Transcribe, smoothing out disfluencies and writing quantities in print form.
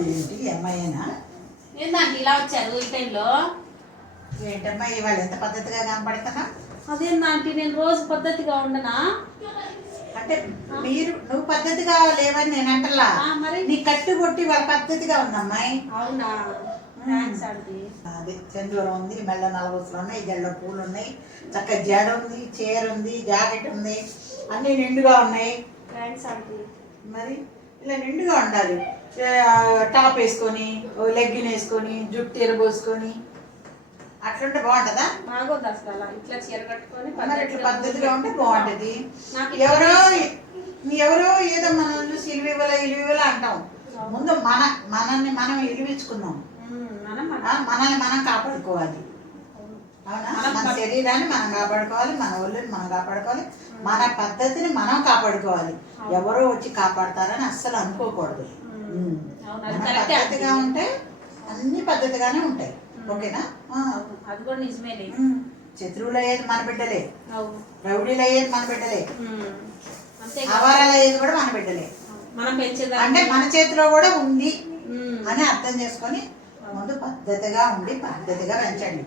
ఏంటి అమ్మాయినా? ఏందండి ఇలా వచ్చారు ఈ టైంలో? ఏంటమ్మా ఇవాళ ఎంత పద్ధతిగా కనపడుతున్నా? అదేందంటే నేను రోజు పద్ధతిగా ఉండనా? అంటే నువ్వు పద్ధతిగా లేవని నేను అంటలా, మరి నీ కట్టు కొట్టి వాళ్ళ పద్ధతిగా ఉందమ్మాయి. అవునా? అదే చందూరం ఉంది, మెల్ల నలవసలు ఉన్నాయి, జల్లో పూలు ఉన్నాయి, చక్కగా జడ ఉంది, చీర ఉంది, జాకెట్ ఉంది, అన్నీ నిండుగా ఉన్నాయి. మరి ఇలా నిండుగా ఉండాలి. టాప్ వేసుకొని, లెగ్గిన్ వేసుకొని, జుట్టు ఎరబోసుకొని అట్లుంటే బాగుంటుందా? బాగోదు అసలు. ఇట్లా చీర కట్టుకొని ఇట్లా పద్ధతిగా ఉంటే బాగుంటుంది. ఎవరో ఏదో మనల్ని చూసి ఇలువివల అంటాం. ముందు మనల్ని మనం ఇలువించుకుందాం. మనల్ని మనం కాపాడుకోవాలి. అవునా? మన శరీరాన్ని మనం కాపాడుకోవాలి, మన ఒళ్ళని మనం కాపాడుకోవాలి, మన పద్ధతిని మనం కాపాడుకోవాలి. ఎవరో వచ్చి కాపాడతారని అస్సలు అనుకోకూడదు. పద్ధతిగా ఉంటే అన్ని పద్ధతిగానే ఉంటాయి. ఓకేనా? అది కూడా నిజమే. శత్రువులు అయ్యేది మన బిడ్డలే, రౌడీలు అయ్యేది మన బిడ్డలే, ఆవారాలు అయ్యేది కూడా మన బిడ్డలే. అంటే మన చేతిలో కూడా ఉంది అని అర్థం చేసుకొని ముందు పద్ధతిగా ఉండి పద్ధతిగా పెంచండి.